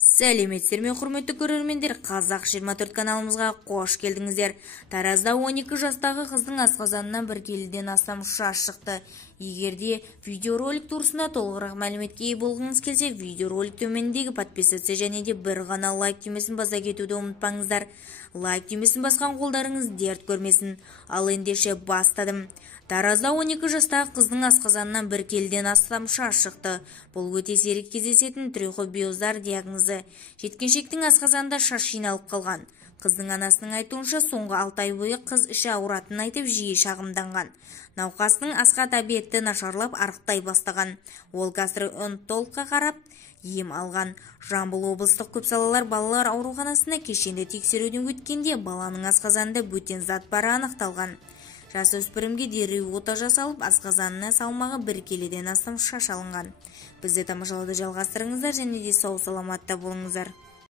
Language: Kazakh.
Сәлеметсіздер ме, құрметті көрермендер, Қазақ 24 каналымызға қош келдіңіздер. Таразда 12 жастағы қыздың асқазанынан 1 келіден астам шаш шықты. Егерде видеоролик турсында толығырақ мәліметке ие болғыңыз келсе, видеоролик төмендегі подписаться және де бір ғана лайк түймесін баса кетуді ұмытпаңыздар. Лайк түймесін басқан қолдарыңыз дерт көрмесін. Ал ендеше бастадым. Таразда 12 жастағы қыздың асқазанынан 1 келіден астам шаш шықты. Бұл өте сирек кездесетін трихобиоздар диагнозы. Жеткіншектің асқазанында шаш жиналып қалған. Қыздың анасының айтуынша, соңғы 6 ай бойы қыз іші ауыратынын айтып жиі шағымданған. Науқастың асқа тәбеті нашарлап арықтай бастаған. Ол гастроэнтерологқа қарап ем алған. Жамбыл облыстық көпсалалар балалар ауруханасына кешенді тексеруден өткенде баланың асқазанында бөтен зат бары анықталған. Жасөспірімге дереу ота жасалып, асқазанына салмағы 1 келіден астам шаш алынған. Бізді тамашалауды жалғастырыңыздар және де сау саламатта болыңыздар.